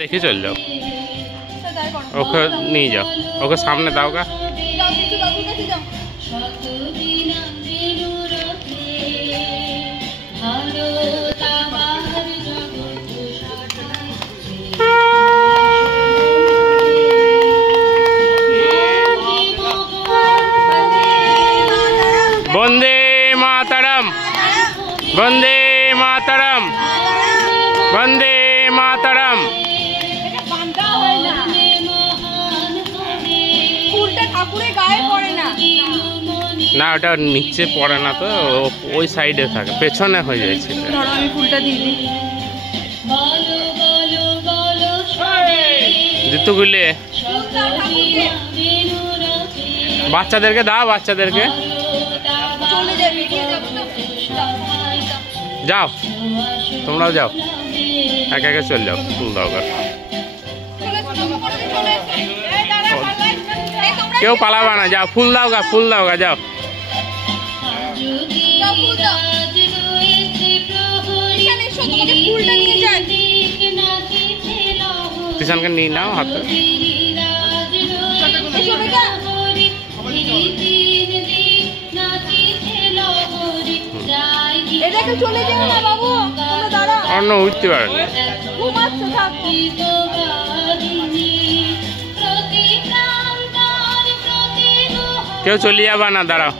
দেখে চল যাও, ওকে নিয়ে যাও, ওকে সামনে দাও গা। বন্দে মাতরম, বন্দে মাতরম, বন্দে মাতরম। না ওটা নিচে পড়ে না তো, ওই সাইডে থাকে, পেছনে হয়ে যাচ্ছে। আমি ফুলটা দিয়ে দিই। জুতো খুলে বাচ্চাদেরকে দাও, বাচ্চাদেরকে যাও, তোমরাও যাও, একে একে চল যাও, ফুল দাও গা। কেউ পালাবা না, যাও ফুল দাও গা, ফুল দাও গা, যাও। কিষানকে নিয়ে নাও হাতে। অন্য উঠতে পারেন, কেউ চলে যাবা না, দাঁড়াও।